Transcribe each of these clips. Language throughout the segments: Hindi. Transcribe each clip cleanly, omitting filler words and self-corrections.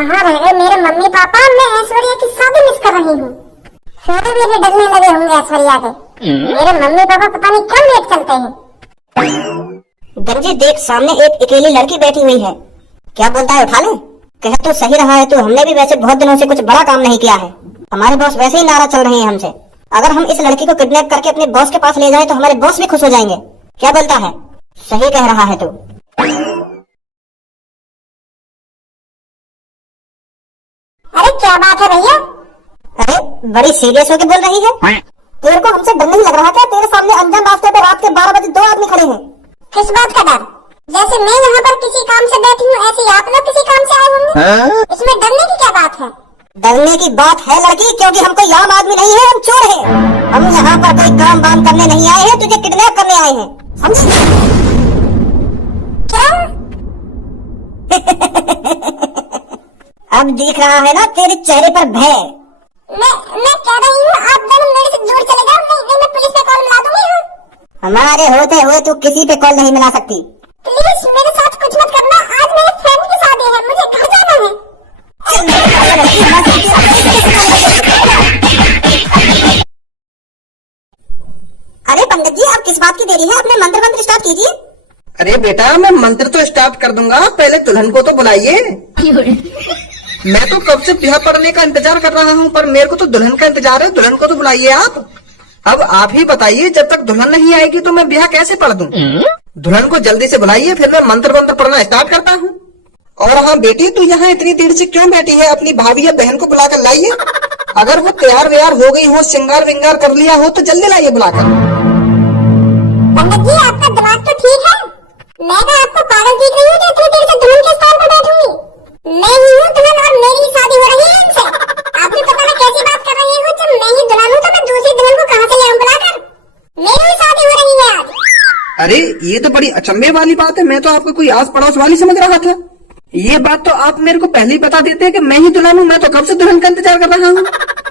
कहाँ रह गए मेरे मम्मी पापा? मैं ऐश्वर्या की शादी मिस कर रही हूँ। फिर भी डरने लगे होंगे ऐश्वर्या के। मेरे मम्मी पापा पता नहीं क्यों लेट चलते हैं। गंजी देख, सामने एक अकेली लड़की बैठी हुई है। क्या बोलता है, उठा ले? कह तो सही रहा है, तो हमने भी वैसे बहुत दिनों से कुछ बड़ा काम नहीं किया है। हमारे बॉस वैसे ही नाराज चल रहे हैं हमसे। अगर हम इस लड़की को किडनैप करके अपने बॉस के पास ले जाएं तो हमारे बॉस भी खुश हो जाएंगे। क्या बोलता है? सही कह रहा है तू। अरे क्या बात है भैया? अरे बड़ी सीरियस होके बोल रही है। तेरे को हमसे डर नहीं लग रहा क्या? तेरे सामने अनजान रास्ते पे रात के 12 बजे 2 आदमी खड़े हैं। किस बात का डर? जैसे मैं यहाँ पर किसी काम से बैठी हूँ, ऐसे ही आप लोग किसी काम से आए होंगे। इसमें डरने की क्या बात है? डरने की बात है लड़की, क्योंकि हम कोई आम आदमी नहीं है, हम चोर हैं। हम यहाँ पर कोई काम वाम करने नहीं आए हैं, तुझे किडनैप करने आए हैं, समझे? क्या? अब दिख रहा है ना तेरे चेहरे पर भय। मैं कह रही हूँ आप दोनों मेरे से दूर चले जाओ, नहीं मैं पुलिस में कॉल मिला दूंगी। हमारे होते हुए तू किसी पे कॉल नहीं मिला सकती। प्लीज मेरे साथ कुछ मत करना, आज मेरे फ्रेंड की शादी है, मुझे घर जाना है। अरे पंडित जी, आप किस बात की देरी है? अपने मंत्र स्टार्ट कीजिए। अरे बेटा, मैं मंत्र तो स्टार्ट कर दूंगा, पहले दुल्हन को तो बुलाइए। मैं तो कब से ब्याह पड़ने का इंतजार कर रहा हूँ, पर मेरे को तो दुल्हन का इंतजार है। दुल्हन को तो बुलाइए आप। अब आप ही बताइए, जब तक दुल्हन नहीं आएगी तो मैं ब्याह कैसे पढ़ दूं? दुल्हन को जल्दी से बुलाइए, फिर मैं मंत्र पढ़ना स्टार्ट करता हूँ। और हाँ बेटी, तू यहाँ इतनी देर से क्यों बैठी है? अपनी भाभी या बहन को बुलाकर लाइए। अगर वो तैयार व्यार हो गई हो, श्रृंगार विंगार कर लिया हो, तो जल्दी लाइए बुलाकर। पंडित जी, आपका दिमाग तो ठीक है। मैं तो आपको पागल देख रही हूँ जो इतनी देर से दुल्हन के स्थान पर बैठूंगी। मैं ही हूँ दुल्हन और मेरी शादी हो रही है इनसे। आपने पता नहीं कैसी बात कर रही है। जब मैं ही दुल्हन हूँ तो मैं दूसरी दुल्हन को कहाँ से ले आऊँ बुलाकर? मेरी ही शादी हो रही है आज। अरे ये तो बड़ी अचंभे वाली बात है। मैं तो आपको कोई आस पड़ोस वाली समझ रहा था। ये बात तो आप मेरे को पहले ही बता देते कि मैं ही दुल्हन हूँ। मैं तो कब से दुल्हन का इंतजार कर रहा हूँ।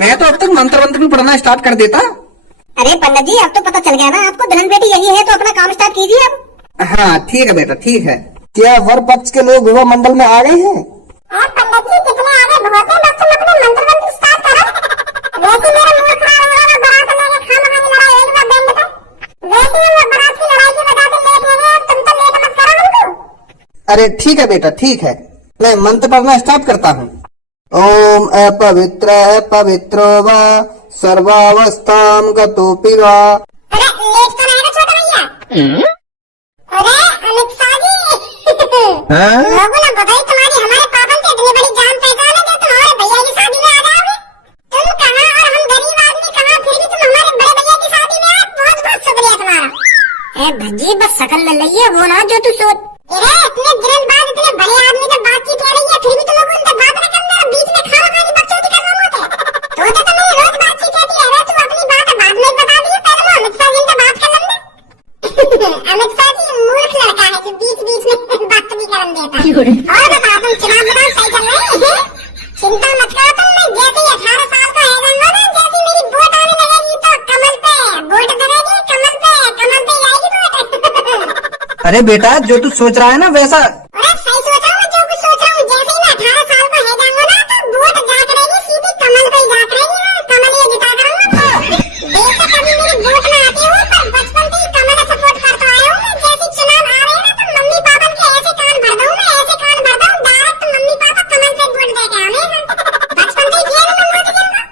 मैं तो अब तक मंत्र भी पढ़ना स्टार्ट कर देता। अरे पंडित जी, अब तो पता चल गया ना आपको, दुल्हन बेटी यही है, तो अपना काम स्टार्ट कीजिए अब। हाँ ठीक है बेटा, ठीक है। क्या वर पक्ष के लोग विवाह मंडल में आ गए हैं? पंडित जी कितने आगे बहुत है, बस तुम अपने मंत्र स्टार्ट करो। वैसे मेरा मुंह खराब हो रहा है, बारात में खाना वाली लड़ाई एक बार बैंड बता। वैसे हम बारात की लड़ाई की वजह से लेट हो गए, तुम तो लेट मत करो हमको। अरे ठीक है बेटा, ठीक है। मैं मंत्र पढ़ना स्टार्ट करता हूँ। ओम अपवित्रो वा सर्वावस्थां गतोऽपि वा। अरे लेट तो नहीं ना छोटा भैया? अरे अमित शाह जी, लोगों ने बताई तुम्हारी हमारे पापा से इतनी बड़ी जान पहचान है जो तुम्हारे भैया की शादी में आ जाओगे। तुम कहाँ और हम गरीब आदमी कहाँ, फिर भी तुम हमारे बड़े भैया की शादी में आए। बहुत बहुत शुक्रिया तुम्हारा। ए भंजी, बस शकल मिल रही है, वो ना जो तू सोच। अरे इतने दिनों बाद इतने बड़े आदमी से बातचीत हो रही है, फिर भी तुम लोग उनसे बात न करना, बीच में खाना खानी बकचोदी कर रहे होते। तो मेरी रोज बातचीत रहती है। तू अपनी बात बाद में बता दी, पहले वो अमित शाह जी से बात कर लेना। अमित शाह जी मूर्ख लड़का है जो बीच बीच में बात भी करन देता है। और बता, तुम चुनाव सही चल रहे हैं? चिंता मत करो तुम, मैं जैसे ही 18 साल का हो जाऊंगा ना, जैसी मेरी वोट आने लगेगी तो कमल पे वोट करेगी, कमल पे जाएगी वोट। अरे बेटा, जो तू सोच रहा है ना वैसा। अरे सही सोच रहा हूँ, जो कुछ सोच रहा हूँ। जैसे ही मैं 18 साल का हो जाऊंगा ना, तो वोट जा करेगी सीधी कमल पे जा करेगी, कमल ये जिता करूंगा। बेशक अभी मेरी वोट ना आती हो, पर बचपन से ही कमल सपोर्ट करता आया हूँ। जैसे चुनाव आ रहे हैं ना, तो मम्मी पापा के ऐसे कान भर दूँ, मैं ऐसे कान भर दूँ, डायरेक्ट मम्मी पापा कमल पे वोट देके आवेगा। बचपन से ही किया ना वोट गिनना,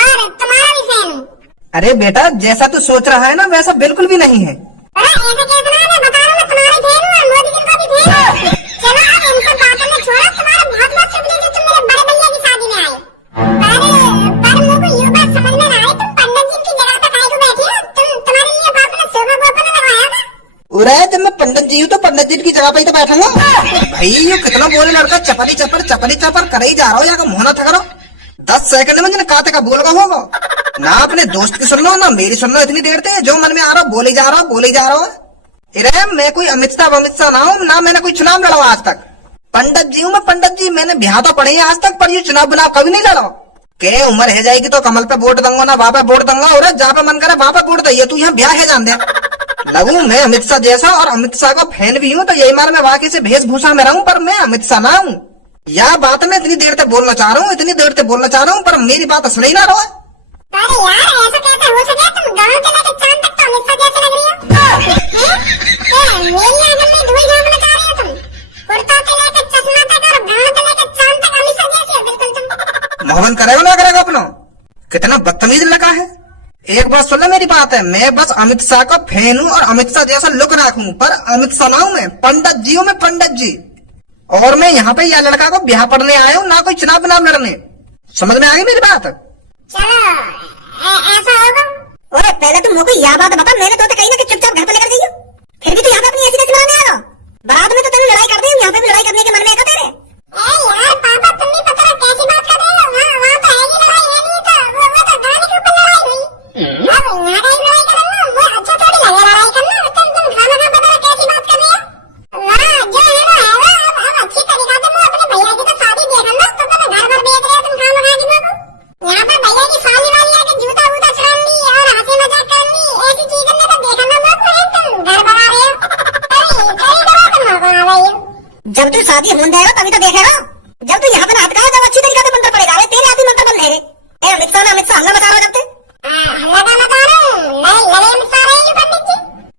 और तुम्हारा भी फैन हूँ। अरे बेटा, जैसा तू सोच रहा है ना वैसा बिल्कुल भी नहीं है। अरे ऐसे कैसे ना, मैं बता रहा हूँ, मैं तुम्हारी फैन हूँ और मोदी जी का भी फैन हूँ। चलो अब इन सब बातों में छोड़ो, तुम्हारा बहुत बहुत शुक्रिया जो तुम मेरे बड़े भैया की शादी में आए। पर मुझे ये बात समझ में ना आई, तुम पंडित जी की जगह पे काहे को बैठी हो? तुम्हारे लिए बाप ने शोभा गोपा ने लगवाया था। उरे, जब मैं पंडित जी हूँ तो पंडित जी की जगह पे ही तो बैठूंगा। भाई ये कितना बोले लड़का, चपली चपर करे ही जा रहा हो, या मुँह ना थकरो। 10 सेकंड में जिन्हें काते का बोल का होगा ना। अपने दोस्त की सुन लो ना मेरी सुन लो। इतनी देर से जो मन में आ रहा हो बोले जा रहा हो। अरे मैं कोई अमित शाह ना हूँ ना, मैंने कोई चुनाव लड़ा आज तक। पंडित जी हूँ मैं, पंडित जी। मैंने ब्याह तो पढ़े आज तक, पर ये चुनाव बुलाव कभी नहीं लड़ा। के उम्र है जाएगी तो कमल पे वोट दूंगा ना वहां पे वोट दूंगा, और जहाँ पे मन करे वहां पे वोट दिए। तू यहाँ ब्याह है जान दे। लगू मैं अमित शाह जैसा, और अमित शाह का फैन भी हूँ, तो यही मार मैं वाकई से वेशभूषा में रहूं, पर मैं अमित शाह ना हूँ। यह बात मैं इतनी देर तक बोलना चाह रहा हूँ, इतनी देर तक बोलना चाह रहा हूँ, पर मेरी बात सुन ही ना रहा। अरे यार ऐसा कैसे हो सके? तुम गांव के लेके चांद तक तो अमित जैसे लग रही हो। मेरी आंगन में धूल झांकना चाह रही हो तुम? कुर्ता से लेकर चश्मा तक और गांव से लेकर चांद तक अमित जैसी हो बिल्कुल तुम। मोहन करेगा ना करेगा अपना? कितना बदतमीज लड़का है। एक बात सुन ले मेरी बात है, मैं बस अमित शाह का फैन हूँ और अमित शाह जैसा लुक रखूं, पर अमित शाह ना हूं मैं, पंडित जी हूँ मैं, पंडित जी। और मैं यहाँ पे यह लड़का को ब्याह पढ़ने आया हूँ, ना कोई चुनाव बनाव लड़ने। समझ में आ गई मेरी बात? चलो ऐसा होगा। ओए पहले तुम मुझको यह बात बता, मैंने तो कहीं ना कहीं चुपचाप घर पे लेकर गई हो, फिर भी तो यहाँ पे अपनी ऐसी कैसी बनाने आ रहा हो? बारात में तो तुमने लड़ाई कर दी, यहाँ पे भी लड़ाई करने के मन में था तेरे? यार पापा तुम भी पता है कैसी बात कर रहे हो? वहाँ तो है ही लड़ाई, है नहीं तो वो तो गाने के ऊपर लड़ाई हुई। अब यहाँ कहीं लड़ाई करेंगे वो अच्छा थोड़ी लगे लड़ाई करना। तुम खाना खा पता कैसी बात कर रहे हो? वहाँ जो है ना है वो अब अच्छी तरीका से मैं अपने भैया की तो शादी देख लो। तुम तो घर भर देख रहे हो तुम खाना खा के मेरे को। यहाँ पर भैया की साली वाली आके जूता वूता चुरा ली और हंसी मजाक कर ली, ऐसी चीजें मैं तो देखा ना तुम घर बना रहे हो। जब तू शादी होने जाएगा तभी तो देखेगा, जब तू यहाँ पे नाटक है जब अच्छी तरीके से मंत्र पड़ेगा। अरे तेरे आदमी मंत्र बन रहे अमित शाह हल्ला मचा रहा जब ते लगा मचा रहे लगे अमित शाह रहे पंडित जी।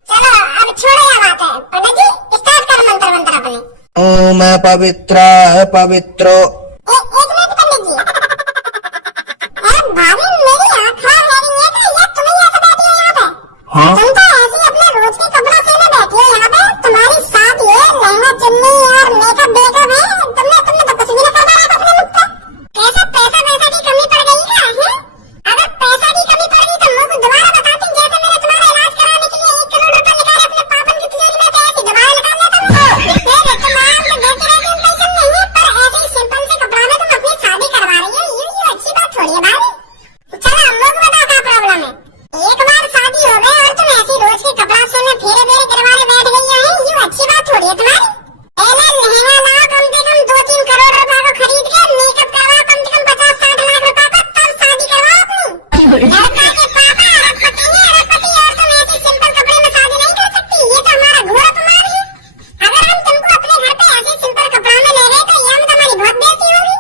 चलो अब छोड़ो यह बात है पंडित जी, स्टार्ट कर मंत्र मंत्र अपने। ओम पवित्र पवित्रो। एक मिनट पंडित जी, भाभी मेरी आँख खराब हो रही है ना, या तुम्हें ऐसा बैठी है यहाँ पे? हाँ? तुम तो ऐसे अपने रोज के कपड़ा से बैठी हो यहाँ पे। तुम्हारी शादी है, लहंगा चुन्नी और मेकअप बेकअप है, तुमने तो कुछ भी नहीं करवा रखा अपने मुख पे। कैसा पैसा की कमी पड़ गई क्या है? अगर पैसा की कमी पड़ गई तो मुझे दोबारा बताती, जैसे मैंने तुम्हारा इलाज कराने के लिए 1 करोड़ रुपए निकाले अपने पापन की तिजोरी में, तो ऐसी दोबारा निकाल लेता हूँ। तुम्हारा देते रहते पैसे नहीं है, पर ऐसे ही सिंपल से कपड़ा में तुम अपनी शादी करवा रही हो, ये अच्छी बात थोड़ी है भाई। चलो हम लोग बताओ क्या प्रॉब्लम है। एक बार शादी हो गई और तुम ऐसी रोज के कपड़ा से में फेरे फेरे करवाने बैठ गई हो, ये अच्छी बात थोड़ी है तुम्हारी। पहले लहंगा लाओ कम से कम 2-3 करोड़ रुपए का खरीद के, मेकअप करवाओ कम से कम 50-60 लाख रुपए का, तब शादी करवाओ अपनी। लड़का के पापा अरबपति हैं, अरबपति, और तुम ऐसे सिंपल कपड़े में शादी नहीं कर सकती, ये तो हमारा घोर अपमान है। अगर हम तुमको अपने घर पे ऐसे सिंपल कपड़ा में ले गए तो ये हम तुम्हारी बहुत बेइज्जती होगी।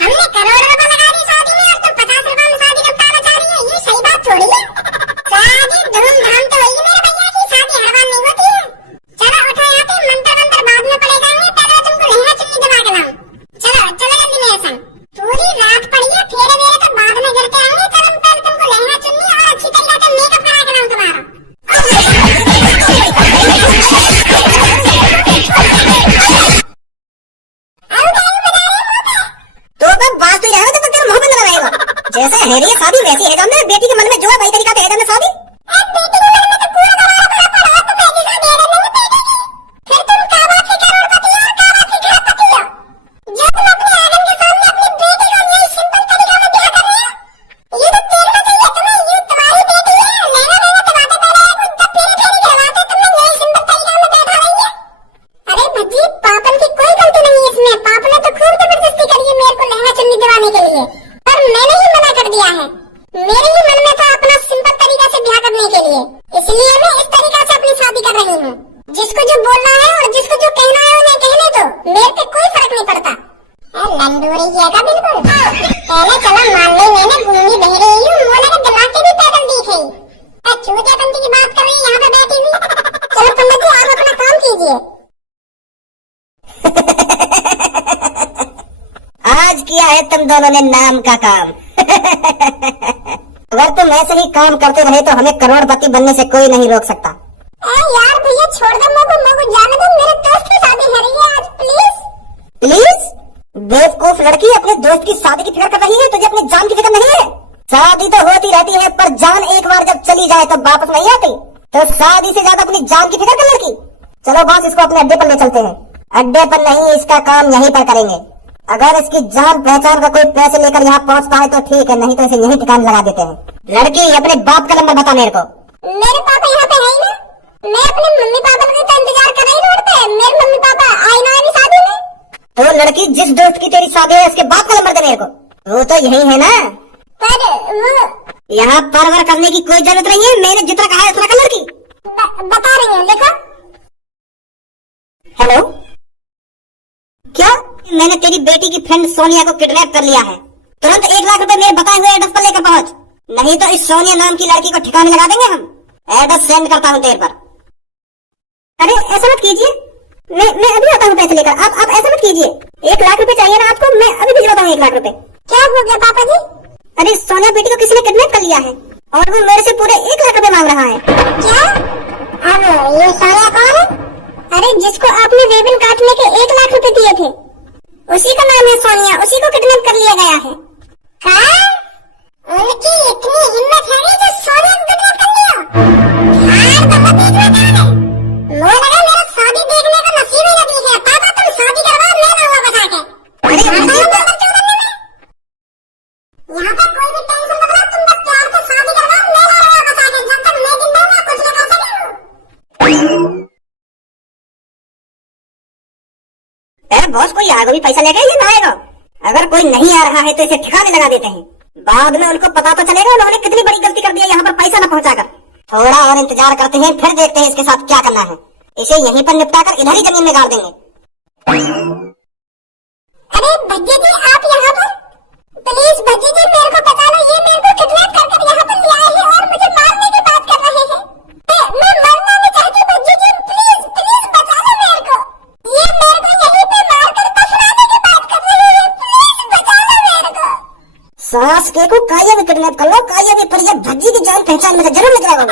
हमने करोड़ रुपए लगा दी शादी में और तुम 50 रुपए में शादी निपटाना चाह रही है, ये सही बात थोड़ी है। शादी धूमधाम तो होगी मेरे भैया की, शादी हर बार नहीं होती है। चलो उठो यहाँ पे, मंत्र मंत्र बाद में पड़े जाएंगे, पहले तुमको लहंगा चुन्नी दिला के लाऊं। चलो चलो जल्दी मेरे संग, पूरी रात पड़ी है, फेरे वेरे तो बाद में गिरते आएंगे। चलो पहले तुमको लहंगा चुन्नी और अच्छी तरीके से मेकअप करा के लाऊं तुम्हारा। तो अब बात तो रहेगा जब तेरा मुंह बंद रहेगा। जैसे है रही शादी वैसी है, जब मेरे बेटी के मन में जो है वही तरीका है जब शादी। बेटी के मन में तो पूरा दबाव पड़ा पड़ा है, तुम ऐसी शादी है नहीं बेटी की। फिर तुम क्या बात की करोड़पति हो, क्या बात की खरबपति हो, जो तुम अपने आंगन के सामने अपनी बेटी को यही सिंपल तरीका से ब्याह कर रहे हो। ये तो देखना चाहिए तुम्हें, ये तुम्हारी बेटी है, लहंगा वहंगा दिलाते पहले कुछ तब फेरे फेरे करवाते, तुमने यही सिंपल तरीका में बैठा रही है। अरे भजी पापन की कोई गलती नहीं है इसमें, पापन ने तो खूब जबरदस्ती करी है मेरे को लहंगा चुन्नी दिलाने के लिए, पर मैंने ही मना कर दिया है। मेरे ही मन में था अपना सिंपल तरीका से ब्याह करने के लिए, इसलिए मैं इस तरीका से अपनी शादी कर रही हूँ। जिसको जो बोलना है और जिसको जो कहना है उन्हें कहने दो, मेरे पे कोई फर्क नहीं पड़ता। लंडोरी किया था बिल्कुल। पहले चलो मान ली मैंने गूंगी बहरी हूँ, मोला के दिमाग के भी पैदल दिख गई। चूतियापंती की बात कर रही है यहाँ पे बैठी हुई। चलो पंडित जी आप अपना काम कीजिए। आज किया है तुम दोनों ने नाम का काम। अगर तुम ऐसे ही काम करते रहे तो हमें करोड़पति बनने से कोई नहीं रोक सकता। यार भैया छोड़ दो, मेरे को जाने दो, मेरे दोस्त की शादी है रही है आज, प्लीज। प्लीज? बेवकूफ लड़की, अपने दोस्त की शादी की फिक्र कर रही है, तुझे अपनी जान की फिक्र नहीं है? शादी तो होती रहती है, पर जान एक बार जब चली जाए तो वापस नहीं आती। तो शादी से ज्यादा अपनी जान की फिक्र कर लड़की। चलो बॉस, इसको अपने अड्डे पर ले चलते हैं। अड्डे पर नहीं, इसका काम यहीं पर करेंगे। अगर इसकी जान पहचान का कोई पैसे लेकर यहाँ पहुँच पाए तो ठीक है, नहीं तो इसे यहीं ठिकाने लगा देते हैं। लड़की अपने बाप का नंबर बता मेरे को। मेरे पापा यहाँ पे है ही ना, मैं अपने मम्मी पापा का तो इंतजार कर रही रोड पे। मेरे मम्मी पापा आए ना अभी शादी में। तो लड़की जिस दोस्त की तेरी शादी है उसके बाप का नंबर दे मेरे को। वो तो यही है ना? पर वो यहाँ परवर करने की कोई जरूरत नहीं है, मैंने जितना कहा है उतना कर लड़की। बता रही हूँ देखो। हेलो, क्या? मैंने तेरी बेटी की फ्रेंड सोनिया को किडनैप कर लिया है। तुरंत 1 लाख रुपए मेरे बताए हुए एड्रेस पर लेकर पहुंच, नहीं तो इस सोनिया नाम की लड़की को ठिकाने लगा देंगे हम। एड्रेस सेंड करता हूँ तेरे पर। अरे ऐसा मत कीजिए, मैं अभी आता हूँ पैसे लेकर। आप ऐसा मत कीजिए। 1 लाख रुपए चाहिए ना आपको, मैं अभी भिजवाता हूँ 1 लाख रुपए। क्या हो गया पापा जी? अरे सोनिया बेटी को किसी ने किडनैप कर लिया है और वो मेरे से पूरे 1 लाख रुपए मांग रहा है। क्या? अब ये सोनिया कौन है? अरे जिसको आपने रिबन काटने के 1 लाख रुपए दिए थे, उसी का नाम है सोनिया, उसी को किडनैप कर लिया गया है। उनकी इतनी हिम्मत है जो सोनिया को किडनैप कर लिया? यार तो मैं देखना चाह रहे। मुझे लगा मेरा शादी देखने का नसीब ही न दिख गया। पापा तुम शादी करवाओ, मैं रहूंगा बता के। अरे यहाँ पर कोई भी टेंशन मत लो, तुम बस प्यार से शादी करवाओ, मैं रहूंगा बता के। जब तक मैं जिंदा हूँ मैं कुछ न कर सकूँ। अरे बॉस, कोई आएगा भी पैसा लेकर या ना आएगा? अगर कोई नहीं आ रहा है तो इसे ठिकाने लगा देते हैं। बाद में उनको पता तो चलेगा उन्होंने कितनी बड़ी गलती कर दी है यहाँ पर पैसा न पहुंचाकर। थोड़ा और इंतजार करते हैं, फिर देखते हैं इसके साथ क्या करना है। इसे यहीं पर निपटाकर इधर ही जमीन में गाड़ देंगे। अरे भज्जी जी, आप यहाँ पर? प्लीज भज्जी जी मेरे को बता लो, ये मेरे को किडनैप कर यहाँ पर ले आए हैं और मुझे मारने की बात कर रहे हैं। मैं मरना नहीं चाहती भज्जी जी, प्लीज प्लीज बता लो मेरे को। ये मेरे को यहीं पे मारकर दफनाने की बात कर रहे हैं, प्लीज बता लो मेरे को। सास के को काया भी किडनैप कर लो, काया भी, पर यह भज्जी की जान पहचान में से जरूर निकलेगा। वो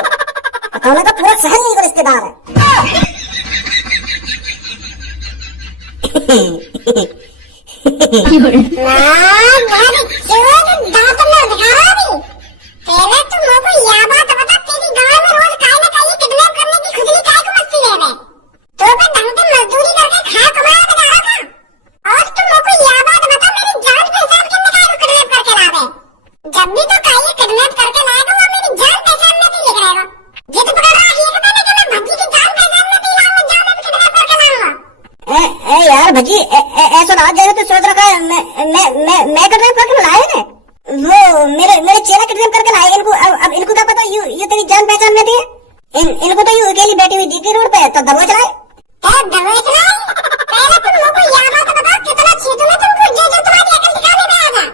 बताने का पूरा शहर नहीं को रिश्तेदार है। पहले तुम मेरे को यह बात बता, तेरी गांव में रोज काहे ना काहे किडनैप करने की खुजली काहे को मस्ती ले रहे? तो फिर ढंग से मजदूरी करके खा कमाया तो जा रहा था। और तुम मेरे को यह बात बता, मेरी जान पहचान कितने काहे को किडनैप करके ला रहे? जब भी तो काहे किडनैप करके लाएगा वो मेरी जान पहचान में नहीं लिख रहेगा। जिद पकड़ रहा है ये कहने कि मैं भज्जी की जान पहचान में नहीं लाऊंगा, जान में किडनैप करके लाऊंगा। यार भज्जी, ऐसा ना जैसे तो सोच रखा है मैं किडनैप करके लाए थे। वो मेरे चेहरा किडनैप करके लाए। इनको अब इनको क्या पता ये तेरी जान पहचान में थी। इनको तो यूं अकेली बैठी हुई दिखी रोड पे, तो दबोच रहा है। दबोच रहा है? पहले तुम लोगों को यह बात बता, कितना छेदू में तुमको जो तुम्हारी अकल दिखाने में आएगा।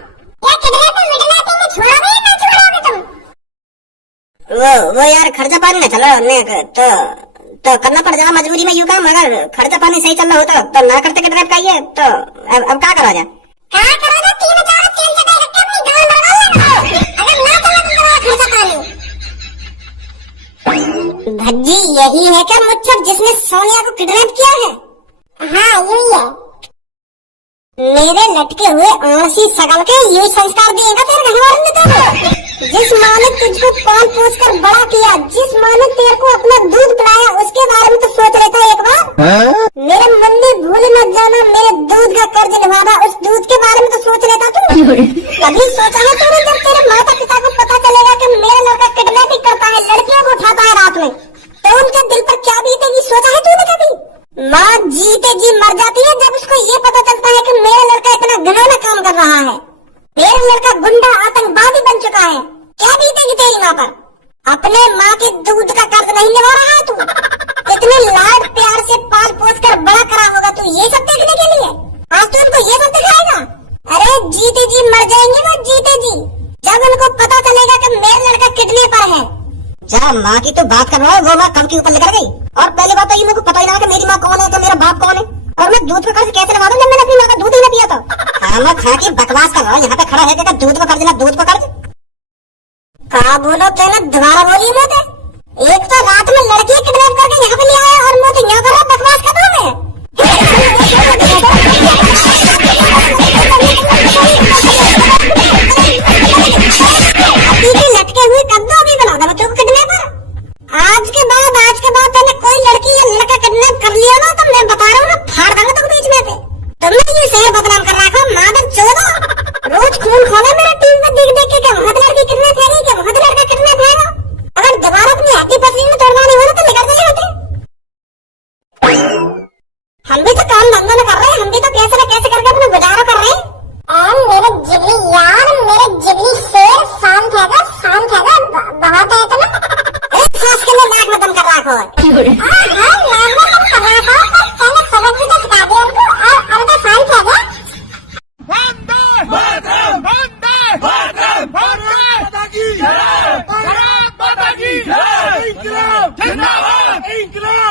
क्या किडनैपिंग मिडनैपिंग में छोड़ोगे या नहीं छोड़ोगे तुम? वो यार खर्चा पानी न चल रहा हमने तो करना पड़ जाएगा मजबूरी में यूं काम। अगर खर्चा पानी सही चल रहा होता तो ना करते किडनैप का ये तो अब क्या करो जा? क्या करोगे? 3-4 तेल चटाई रख के अपनी गांव भरवा लेना। अगर ना चला तो तुम्हारा खर्चा पानी। भज्जी यही है क्या मुच्छर जिसने सोनिया को किडनैप किया है? हाँ यही है। मेरे लटके हुए आंसी सकल के यही संस्कार दिएगा तेरे घर वालों ने तेरे। जिस माँ ने तुझको पाल पोस कर बड़ा किया, जिस माँ ने तेरे को अपना दूध पिलाया, उसके बारे में तो सोच लेता एक बार। मेरे मुन्नी भूल मत जाना, मेरे दूध का कर्ज निभाना, उस दूध के बारे में तो सोच लेता तू। कभी सोचा है तूने जब तेरे माता पिता को पता चलेगा कि मेरा लड़का किडनैपिंग करता है, लड़कियों को उठाता है रात में, तो उनके दिल पर क्या बीतेगी? सोचा है तूने कभी? माँ जीते जी मर जाती है जब उसको ये पता चलता है कि मेरा लड़का इतना घिनौना काम कर रहा है, मेरा लड़का गुंडा आतंकवादी बन चुका है। क्या बीतेगी तेरी माँ पर? अपने माँ के दूध का कर्ज नहीं निभा रहा है तू? इतने लाड प्यार से पाल पोस कर बड़ा करा होगा तू ये सब देखने के लिए? आज तू उनको ये सब दिखाएगा? अरे जीते जी मर जाएंगे वो, जीते जी, जब उनको पता चलेगा कि मेरा लड़का किडनैपर है। जहाँ माँ की तो बात कर रहा है, वो माँ कब की ऊपर निकल गई। और पहली बात तो ये मेरे को पता ही ना कि मेरी माँ कौन है, तो मेरा बाप कौन है, और मैं दूध का कर्ज कैसे निभा दूं जब मैंने अपनी माँ का दूध ही ना पिया था। खाना खा के बकवास कर रहा हूँ, यहाँ पे खड़ा है कि दूध को कर्ज ना दूध को कर्ज। कहा बोलो तेने, दोबारा बोलिए मत। एक तो रात में लड़की किडनैप करके यहाँ पे ले आया और मैं तो यहाँ कर रहा बकवास कर रहा हूँ। लटके हुए कद्दू अभी बना दे बच्चों को किडनैपर। आज के बाद तूने कोई लड़की या लड़का किडनैप कर लिया ना, तो मैं बता रहा हूँ ना, फाड़ दूंगा तुम बीच में से। तुमने ये शहर बदनाम कर रखा, मादर चोदो। रोज खून खोले मेरे टीवी में देख देख के बहुत लड़की किडनैप है, बहुत लड़का किडनैप है। अगर दोबारा अपनी हाथी पसली में तोड़वानी हो ना तो निकल जाए यहाँ से। मातरम भारत माता की जय भारत माता की जय इंकलाब जिंदाबाद इंकलाब